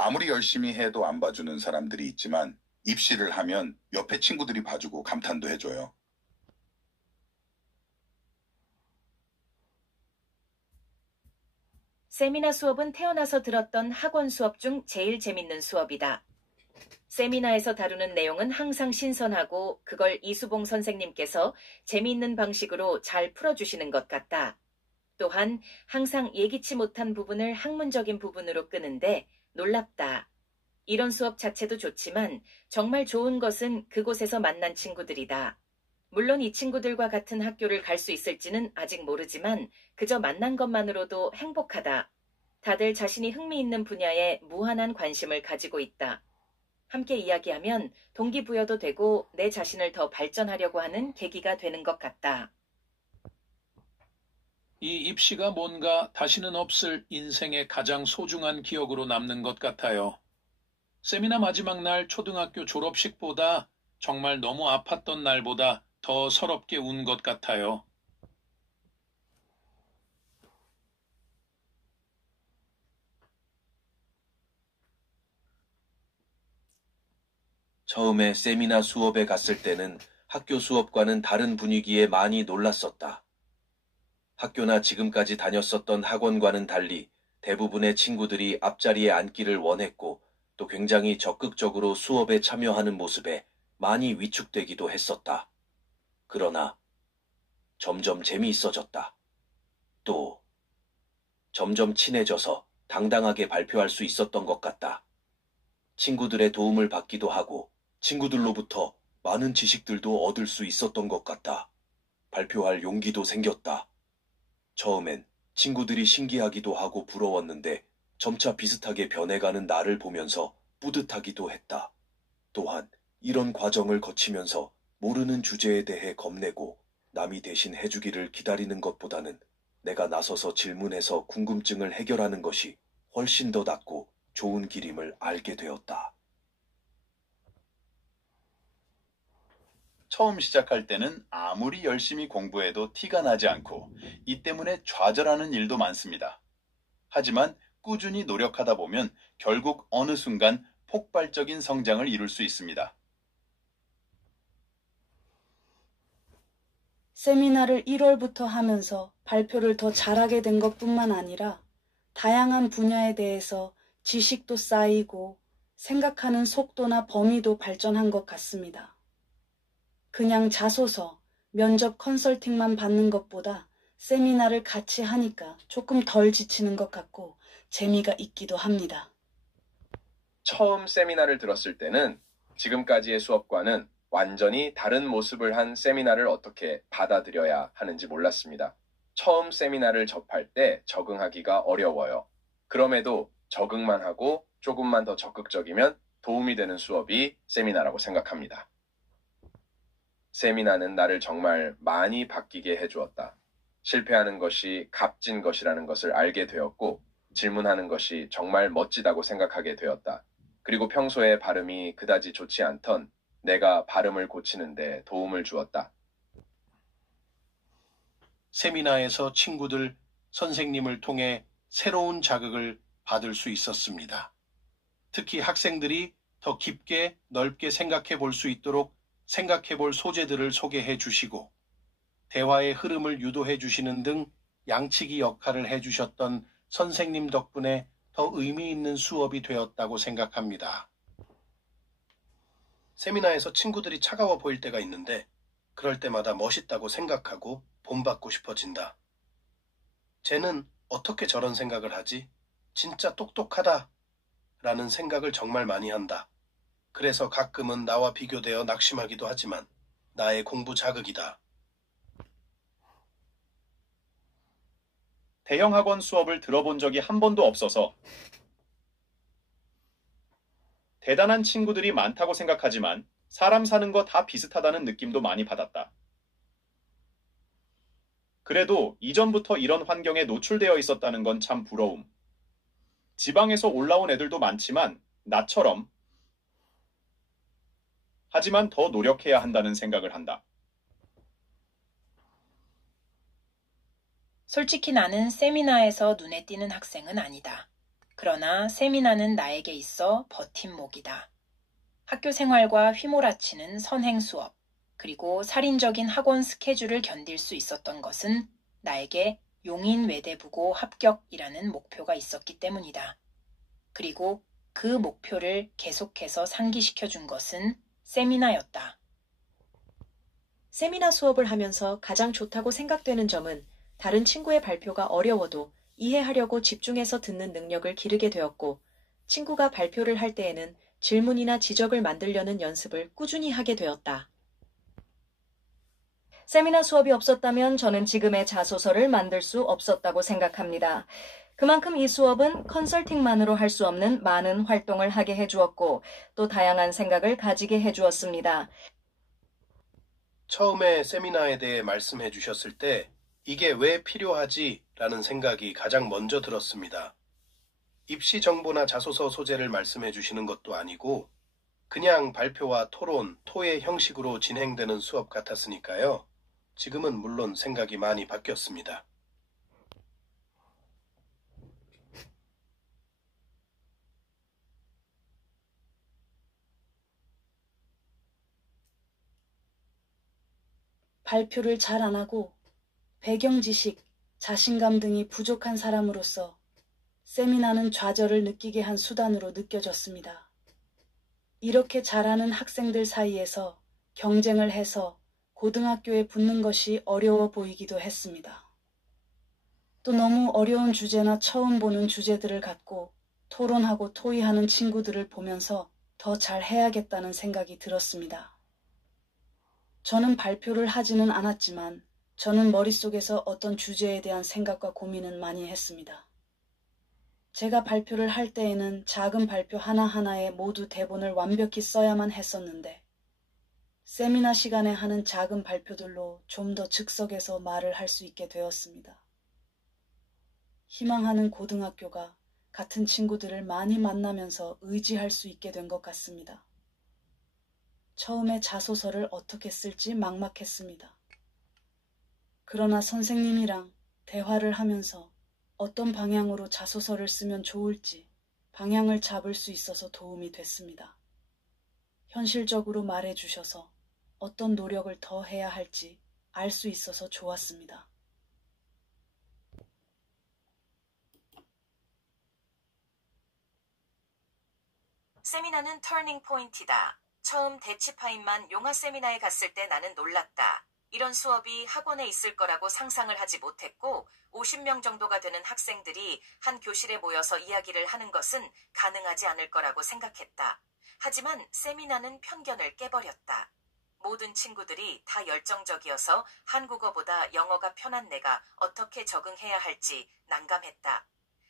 아무리 열심히 해도 안 봐주는 사람들이 있지만 입시를 하면 옆에 친구들이 봐주고 감탄도 해줘요. 세미나 수업은 태어나서 들었던 학원 수업 중 제일 재밌는 수업이다. 세미나에서 다루는 내용은 항상 신선하고 그걸 이수봉 선생님께서 재미있는 방식으로 잘 풀어주시는 것 같다. 또한 항상 예기치 못한 부분을 학문적인 부분으로 끄는데 놀랍다. 이런 수업 자체도 좋지만 정말 좋은 것은 그곳에서 만난 친구들이다. 물론 이 친구들과 같은 학교를 갈 수 있을지는 아직 모르지만 그저 만난 것만으로도 행복하다. 다들 자신이 흥미있는 분야에 무한한 관심을 가지고 있다. 함께 이야기하면 동기부여도 되고 내 자신을 더 발전하려고 하는 계기가 되는 것 같다. 이 입시가 뭔가 다시는 없을 인생의 가장 소중한 기억으로 남는 것 같아요. 세미나 마지막 날 초등학교 졸업식보다 정말 너무 아팠던 날보다 더 서럽게 운 것 같아요. 처음에 세미나 수업에 갔을 때는 학교 수업과는 다른 분위기에 많이 놀랐었다. 학교나 지금까지 다녔었던 학원과는 달리 대부분의 친구들이 앞자리에 앉기를 원했고 또 굉장히 적극적으로 수업에 참여하는 모습에 많이 위축되기도 했었다. 그러나 점점 재미있어졌다. 또 점점 친해져서 당당하게 발표할 수 있었던 것 같다. 친구들의 도움을 받기도 하고 친구들로부터 많은 지식들도 얻을 수 있었던 것 같다. 발표할 용기도 생겼다. 처음엔 친구들이 신기하기도 하고 부러웠는데 점차 비슷하게 변해가는 나를 보면서 뿌듯하기도 했다. 또한 이런 과정을 거치면서 모르는 주제에 대해 겁내고 남이 대신 해주기를 기다리는 것보다는 내가 나서서 질문해서 궁금증을 해결하는 것이 훨씬 더 낫고 좋은 길임을 알게 되었다. 처음 시작할 때는 아무리 열심히 공부해도 티가 나지 않고 이 때문에 좌절하는 일도 많습니다. 하지만 꾸준히 노력하다 보면 결국 어느 순간 폭발적인 성장을 이룰 수 있습니다. 세미나를 1월부터 하면서 발표를 더 잘하게 된 것뿐만 아니라 다양한 분야에 대해서 지식도 쌓이고 생각하는 속도나 범위도 발전한 것 같습니다. 그냥 자소서, 면접 컨설팅만 받는 것보다 세미나를 같이 하니까 조금 덜 지치는 것 같고 재미가 있기도 합니다. 처음 세미나를 들었을 때는 지금까지의 수업과는 완전히 다른 모습을 한 세미나를 어떻게 받아들여야 하는지 몰랐습니다. 처음 세미나를 접할 때 적응하기가 어려워요. 그럼에도 적응만 하고 조금만 더 적극적이면 도움이 되는 수업이 세미나라고 생각합니다. 세미나는 나를 정말 많이 바뀌게 해주었다. 실패하는 것이 값진 것이라는 것을 알게 되었고 질문하는 것이 정말 멋지다고 생각하게 되었다. 그리고 평소에 발음이 그다지 좋지 않던 내가 발음을 고치는 데 도움을 주었다. 세미나에서 친구들, 선생님을 통해 새로운 자극을 받을 수 있었습니다. 특히 학생들이 더 깊게 넓게 생각해 볼 수 있도록 생각해 볼 소재들을 소개해 주시고 대화의 흐름을 유도해 주시는 등 양치기 역할을 해 주셨던 선생님 덕분에 더 의미 있는 수업이 되었다고 생각합니다. 세미나에서 친구들이 차가워 보일 때가 있는데 그럴 때마다 멋있다고 생각하고 본받고 싶어진다. 쟤는 어떻게 저런 생각을 하지? 진짜 똑똑하다. 라는 생각을 정말 많이 한다. 그래서 가끔은 나와 비교되어 낙심하기도 하지만 나의 공부 자극이다. 대형 학원 수업을 들어본 적이 한 번도 없어서 대단한 친구들이 많다고 생각하지만 사람 사는 거 다 비슷하다는 느낌도 많이 받았다. 그래도 이전부터 이런 환경에 노출되어 있었다는 건 참 부러움. 지방에서 올라온 애들도 많지만 나처럼 하지만 더 노력해야 한다는 생각을 한다. 솔직히 나는 세미나에서 눈에 띄는 학생은 아니다. 그러나 세미나는 나에게 있어 버팀목이다. 학교 생활과 휘몰아치는 선행 수업, 그리고 살인적인 학원 스케줄을 견딜 수 있었던 것은 나에게 용인 외대부고 합격이라는 목표가 있었기 때문이다. 그리고 그 목표를 계속해서 상기시켜준 것은 세미나였다. 세미나 수업을 하면서 가장 좋다고 생각되는 점은 다른 친구의 발표가 어려워도 이해하려고 집중해서 듣는 능력을 기르게 되었고, 친구가 발표를 할 때에는 질문이나 지적을 만들려는 연습을 꾸준히 하게 되었다. 세미나 수업이 없었다면 저는 지금의 자소서를 만들 수 없었다고 생각합니다. 그만큼 이 수업은 컨설팅만으로 할 수 없는 많은 활동을 하게 해주었고, 또 다양한 생각을 가지게 해주었습니다. 처음에 세미나에 대해 말씀해 주셨을 때 이게 왜 필요하지? 라는 생각이 가장 먼저 들었습니다. 입시 정보나 자소서 소재를 말씀해 주시는 것도 아니고 그냥 발표와 토론, 토의 형식으로 진행되는 수업 같았으니까요. 지금은 물론 생각이 많이 바뀌었습니다. 발표를 잘 안 하고 배경 지식, 자신감 등이 부족한 사람으로서 세미나는 좌절을 느끼게 한 수단으로 느껴졌습니다. 이렇게 잘하는 학생들 사이에서 경쟁을 해서 고등학교에 붙는 것이 어려워 보이기도 했습니다. 또 너무 어려운 주제나 처음 보는 주제들을 갖고 토론하고 토의하는 친구들을 보면서 더 잘해야겠다는 생각이 들었습니다. 저는 발표를 하지는 않았지만 저는 머릿속에서 어떤 주제에 대한 생각과 고민은 많이 했습니다. 제가 발표를 할 때에는 작은 발표 하나하나에 모두 대본을 완벽히 써야만 했었는데 세미나 시간에 하는 작은 발표들로 좀 더 즉석에서 말을 할 수 있게 되었습니다. 희망하는 고등학교가 같은 친구들을 많이 만나면서 의지할 수 있게 된 것 같습니다. 처음에 자소서를 어떻게 쓸지 막막했습니다. 그러나 선생님이랑 대화를 하면서 어떤 방향으로 자소서를 쓰면 좋을지 방향을 잡을 수 있어서 도움이 됐습니다. 현실적으로 말해주셔서 어떤 노력을 더 해야 할지 알 수 있어서 좋았습니다. 세미나는 터닝 포인트이다. 처음 대치파인만 용화 세미나에 갔을 때 나는 놀랐다. 이런 수업이 학원에 있을 거라고 상상을 하지 못했고 50명 정도가 되는 학생들이 한 교실에 모여서 이야기를 하는 것은 가능하지 않을 거라고 생각했다. 하지만 세미나는 편견을 깨버렸다. 모든 친구들이 다 열정적이어서 한국어보다 영어가 편한 내가 어떻게 적응해야 할지 난감했다.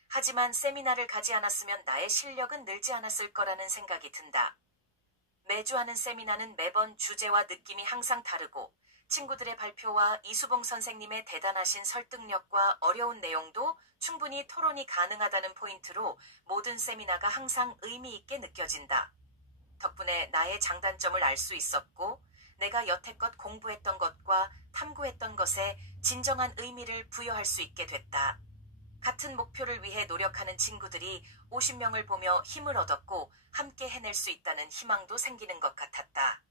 하지만 세미나를 가지 않았으면 나의 실력은 늘지 않았을 거라는 생각이 든다. 매주 하는 세미나는 매번 주제와 느낌이 항상 다르고 친구들의 발표와 이수봉 선생님의 대단하신 설득력과 어려운 내용도 충분히 토론이 가능하다는 포인트로 모든 세미나가 항상 의미 있게 느껴진다. 덕분에 나의 장단점을 알 수 있었고 내가 여태껏 공부했던 것과 탐구했던 것에 진정한 의미를 부여할 수 있게 됐다. 같은 목표를 위해 노력하는 친구들이 50명을 보며 힘을 얻었고 함께 해낼 수 있다는 희망도 생기는 것 같았다.